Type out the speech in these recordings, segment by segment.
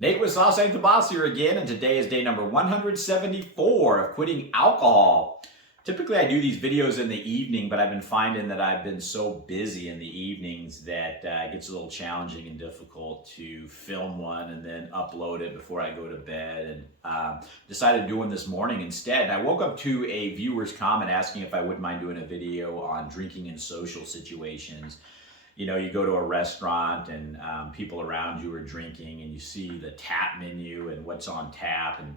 Nate with Socializing the Boss here again, and today is day number 174 of quitting alcohol. Typically, I do these videos in the evening, but I've been finding that I've been so busy in the evenings that it gets a little challenging and difficult to film one and then upload it before I go to bed. And decided to do one this morning instead. I woke up to a viewer's comment asking if I wouldn't mind doing a video on drinking in social situations. You know, you go to a restaurant and people around you are drinking, and you see the tap menu and what's on tap, and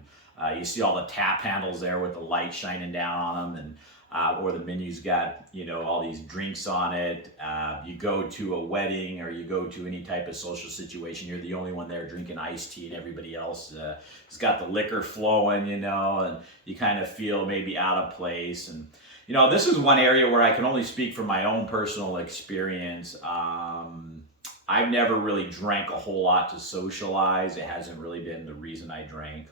you see all the tap handles there with the light shining down on them, and or the menu's got, you know, all these drinks on it. You go to a wedding or you go to any type of social situation, you're the only one there drinking iced tea, and everybody else has got the liquor flowing, you know, and you kind of feel maybe out of place. And you know, this is one area where I can only speak from my own personal experience. I've never really drank a whole lot to socialize. It hasn't really been the reason I drank.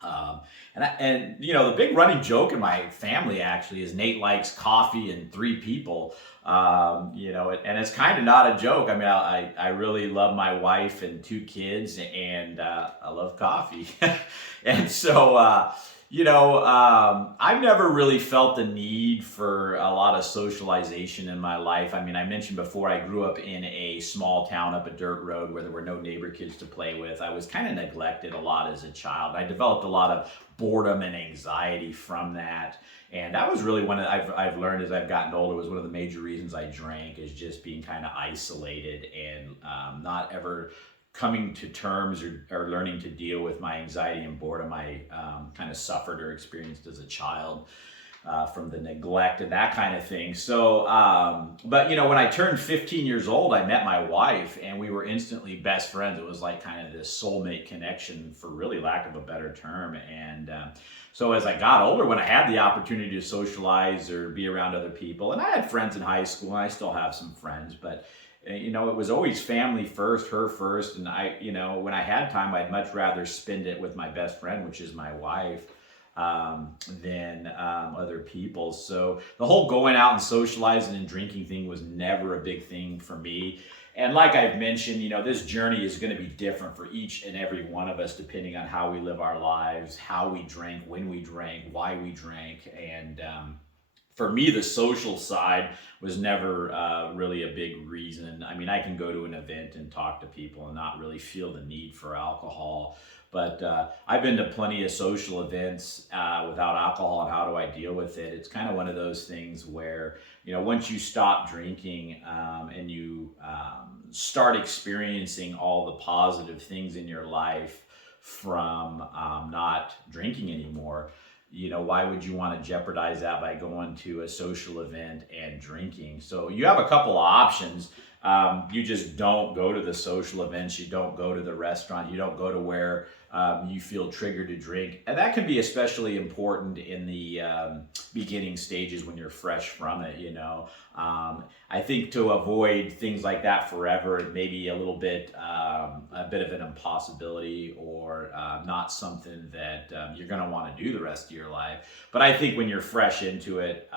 And you know, the big running joke in my family actually is Nate likes coffee and three people. You know, and it's kind of not a joke. I mean, I really love my wife and two kids, and I love coffee. And so, you know, I've never really felt the need for a lot of socialization in my life. I mean, I mentioned before, I grew up in a small town up a dirt road where there were no neighbor kids to play with. I was kind of neglected a lot as a child. I developed a lot of boredom and anxiety from that. And that was really I've learned as I've gotten older, was one of the major reasons I drank, is just being kind of isolated and not ever coming to terms or learning to deal with my anxiety and boredom I kind of suffered or experienced as a child from the neglect and that kind of thing. So, but you know, when I turned 15 years old, I met my wife, and we were instantly best friends. It was like kind of this soulmate connection, for really lack of a better term. And so as I got older, when I had the opportunity to socialize or be around other people, and I had friends in high school, and I still have some friends, but you know, it was always family first, her first. And I, you know, when I had time, I'd much rather spend it with my best friend, which is my wife, than other people. So the whole going out and socializing and drinking thing was never a big thing for me. And like I've mentioned, you know, this journey is going to be different for each and every one of us, depending on how we live our lives, how we drank, when we drank, why we drank. And for me, the social side was never really a big reason. I mean, I can go to an event and talk to people and not really feel the need for alcohol. But I've been to plenty of social events without alcohol, and how do I deal with it? It's kind of one of those things where, you know, once you stop drinking and you start experiencing all the positive things in your life from not drinking anymore, you know, why would you want to jeopardize that by going to a social event and drinking? So you have a couple of options. You just don't go to the social events. You don't go to the restaurant. You don't go to where you feel triggered to drink. And that can be especially important in the beginning stages when you're fresh from it, you know. I think to avoid things like that forever, it may be a bit of an impossibility, or not something that you're going to want to do the rest of your life. But I think when you're fresh into it,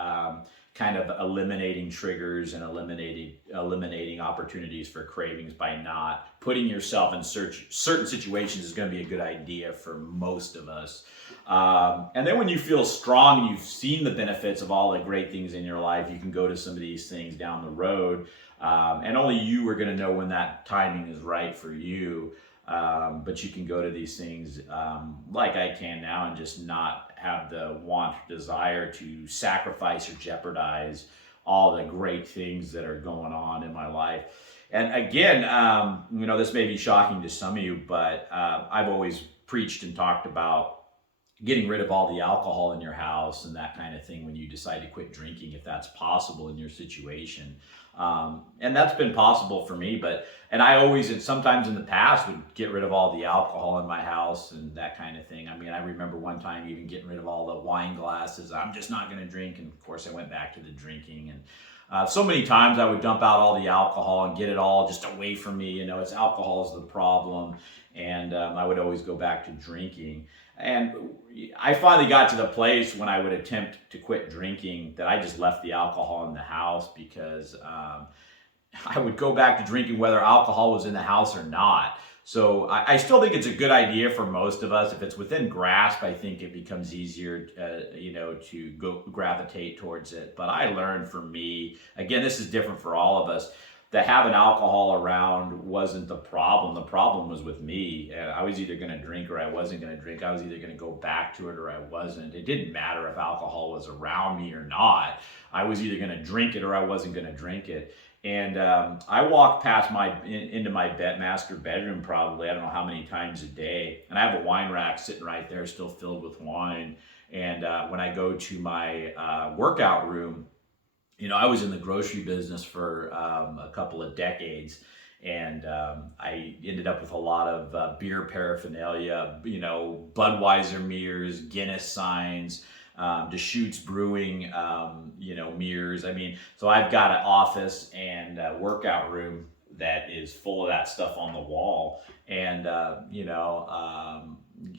kind of eliminating triggers and eliminating opportunities for cravings by not putting yourself in certain situations is going to be a good idea for most of us. And then when you feel strong and you've seen the benefits of all the great things in your life, you can go to some of these things down the road. And only you are going to know when that timing is right for you. But you can go to these things like I can now, and just not have the want or desire to sacrifice or jeopardize all the great things that are going on in my life. And again, you know, this may be shocking to some of you, but I've always preached and talked about getting rid of all the alcohol in your house and that kind of thing when you decide to quit drinking, if that's possible in your situation. And that's been possible for me, and I always, and sometimes in the past, would get rid of all the alcohol in my house and that kind of thing. I mean, I remember one time even getting rid of all the wine glasses. I'm just not going to drink. And of course I went back to the drinking, and so many times I would dump out all the alcohol and get it all just away from me. You know, it's alcohol is the problem. And I would always go back to drinking. And I finally got to the place when I would attempt to quit drinking that I just left the alcohol in the house, because I would go back to drinking whether alcohol was in the house or not. So I still think it's a good idea for most of us. If it's within grasp, I think it becomes easier, to go gravitate towards it. But I learned for me, again, this is different for all of us, that having alcohol around wasn't the problem. The problem was with me. I was either going to drink or I wasn't going to drink. I was either going to go back to it or I wasn't. It didn't matter if alcohol was around me or not. I was either going to drink it or I wasn't going to drink it. And I walked past into my master bedroom probably, I don't know how many times a day. And I have a wine rack sitting right there still filled with wine. And when I go to my workout room, I was in the grocery business for a couple of decades, and I ended up with a lot of beer paraphernalia, Budweiser mirrors, Guinness signs, Deschutes Brewing, mirrors. So I've got an office and a workout room that is full of that stuff on the wall. And,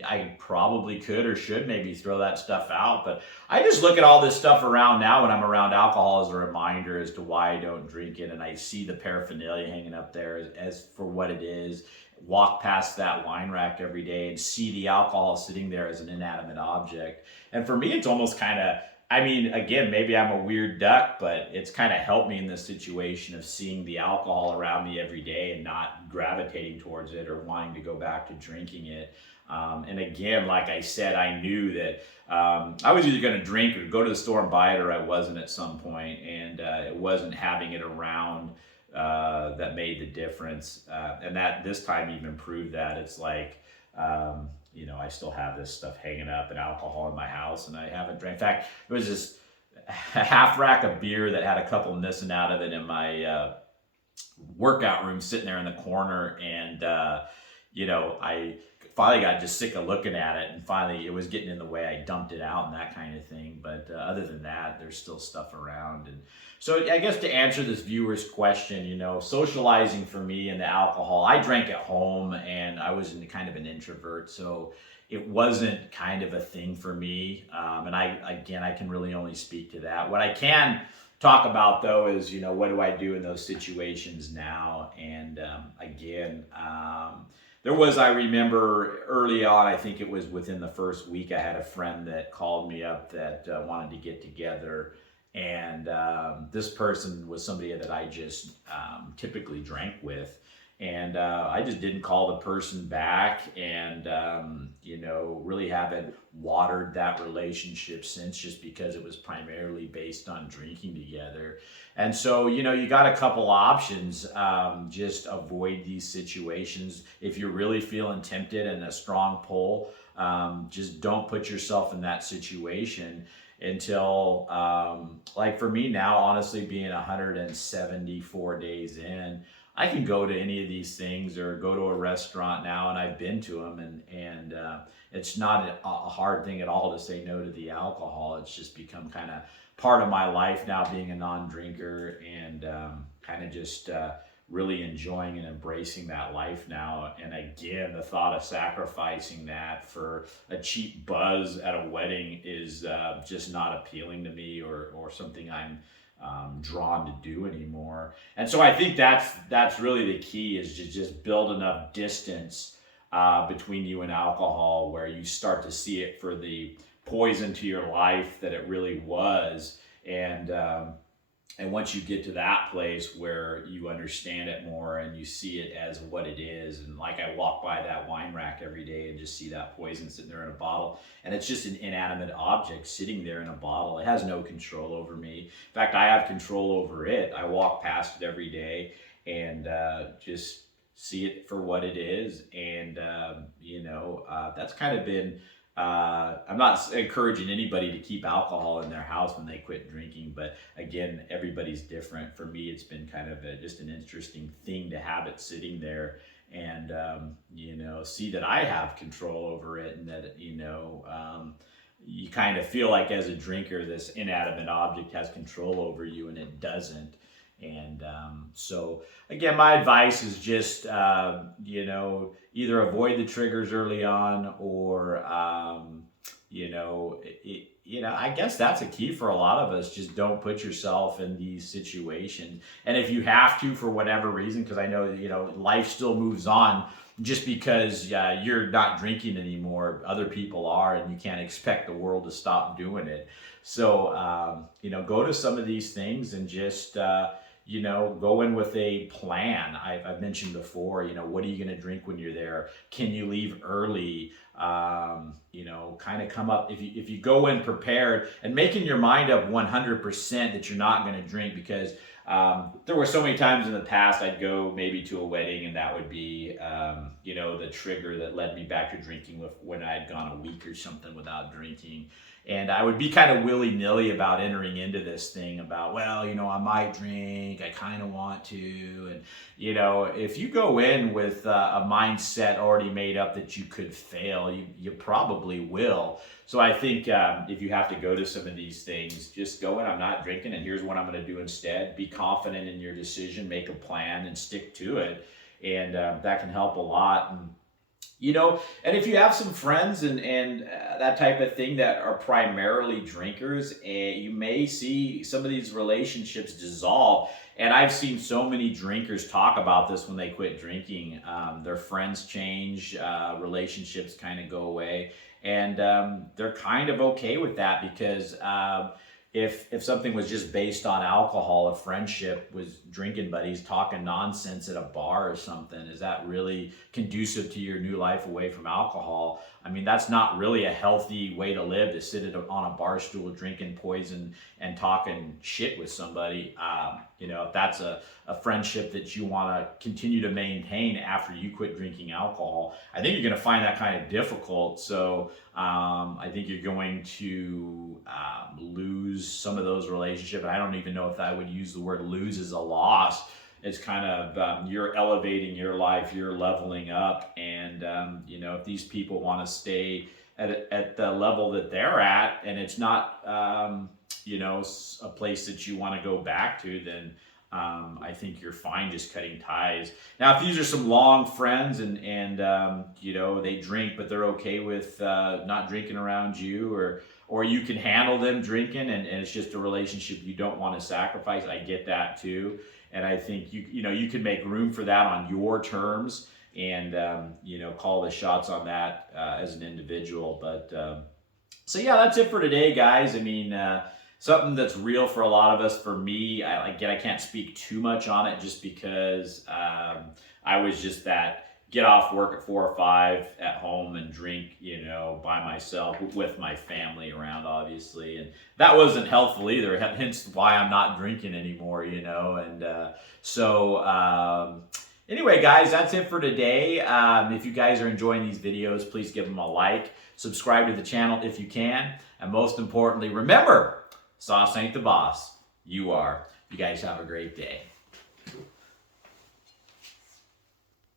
I probably could or should maybe throw that stuff out, but I just look at all this stuff around now when I'm around alcohol as a reminder as to why I don't drink it. And I see the paraphernalia hanging up there as for what it is. Walk past that wine rack every day and see the alcohol sitting there as an inanimate object. And for me, it's almost kind of, again, maybe I'm a weird duck, but it's kind of helped me in this situation of seeing the alcohol around me every day and not gravitating towards it or wanting to go back to drinking it. And again, like I said, I knew that I was either going to drink or go to the store and buy it, or I wasn't at some point, and it wasn't having it around that made the difference. And that this time even proved that. It's like, I still have this stuff hanging up and alcohol in my house, and I haven't drank. In fact, there was this half rack of beer that had a couple missing out of it in my workout room sitting there in the corner, and I finally got just sick of looking at it, and finally it was getting in the way. I dumped it out and that kind of thing. But other than that, there's still stuff around. And so I guess to answer this viewer's question, socializing for me and the alcohol, I drank at home and I was kind of an introvert. So it wasn't kind of a thing for me. And I can really only speak to that. What I can talk about though is, what do I do in those situations now? And I remember early on, I think it was within the first week, I had a friend that called me up that wanted to get together. And this person was somebody that I just typically drank with. And I just didn't call the person back, and really haven't watered that relationship since, just because it was primarily based on drinking together. And so, you got a couple options. Just avoid these situations. If you're really feeling tempted and a strong pull, just don't put yourself in that situation until, like for me now, honestly, being 174 days in, I can go to any of these things or go to a restaurant now, and I've been to them, and it's not a hard thing at all to say no to the alcohol. It's just become kind of part of my life now, being a non-drinker, and kind of just really enjoying and embracing that life now. And again, the thought of sacrificing that for a cheap buzz at a wedding is just not appealing to me, or something I'm drawn to do anymore. And so I think that's really the key, is to just build enough distance between you and alcohol, where you start to see it for the poison to your life that it really was. And once you get to that place where you understand it more and you see it as what it is, and like I walk by that wine rack every day and just see that poison sitting there in a bottle, and it's just an inanimate object sitting there in a bottle. It has no control over me. In fact, I have control over it. I walk past it every day and just see it for what it is. And that's kind of been I'm not encouraging anybody to keep alcohol in their house when they quit drinking, but again, everybody's different. For me, it's been kind of just an interesting thing to have it sitting there, and see that I have control over it, and that you kind of feel like as a drinker, this inanimate object has control over you, and it doesn't. And so again, my advice is just either avoid the triggers early on, or I guess that's a key for a lot of us. Just don't put yourself in these situations. And if you have to, for whatever reason, because I know life still moves on, just because you're not drinking anymore, other people are, and you can't expect the world to stop doing it. So, go to some of these things and just, go in with a plan. I've mentioned before, what are you going to drink when you're there? Can you leave early? Kind of come up, if you go in prepared and making your mind up 100% that you're not going to drink, because there were so many times in the past I'd go maybe to a wedding, and that would be, the trigger that led me back to drinking when I'd gone a week or something without drinking. And I would be kind of willy-nilly about entering into this thing about, well, I might drink, I kind of want to. And, if you go in with a mindset already made up that you could fail, you probably will. So I think if you have to go to some of these things, just go in, I'm not drinking, and here's what I'm going to do instead. Be confident in your decision, make a plan, and stick to it. And that can help a lot. And if you have some friends and that type of thing that are primarily drinkers, you may see some of these relationships dissolve. And I've seen so many drinkers talk about this when they quit drinking. Their friends change, relationships kind of go away. And they're kind of okay with that, because if something was just based on alcohol, a friendship was drinking buddies talking nonsense at a bar or something, is that really conducive to your new life away from alcohol? I mean, that's not really a healthy way to live, to sit on a bar stool drinking poison and talking shit with somebody. If that's a friendship that you want to continue to maintain after you quit drinking alcohol, I think you're going to find that kind of difficult. So I think you're going to lose some of those relationships. And I don't even know if I would use the word lose as a loss. It's kind of you're elevating your life, you're leveling up, and if these people want to stay at the level that they're at, and it's not a place that you want to go back to, then I think you're fine just cutting ties. Now, if these are some long friends and they drink, but they're okay with not drinking around you, or you can handle them drinking, and it's just a relationship you don't want to sacrifice, I get that too. And I think you can make room for that on your terms, and call the shots on that as an individual. But so yeah, that's it for today, guys. I mean, something that's real for a lot of us. For me, I can't speak too much on it, just because I was just that get off work at 4 or 5 at home and drink, by myself with my family around, obviously. And that wasn't helpful either, hence why I'm not drinking anymore, And anyway, guys, that's it for today. If you guys are enjoying these videos, please give them a like, subscribe to the channel if you can. And most importantly, remember, sauce ain't the boss. You are. You guys have a great day.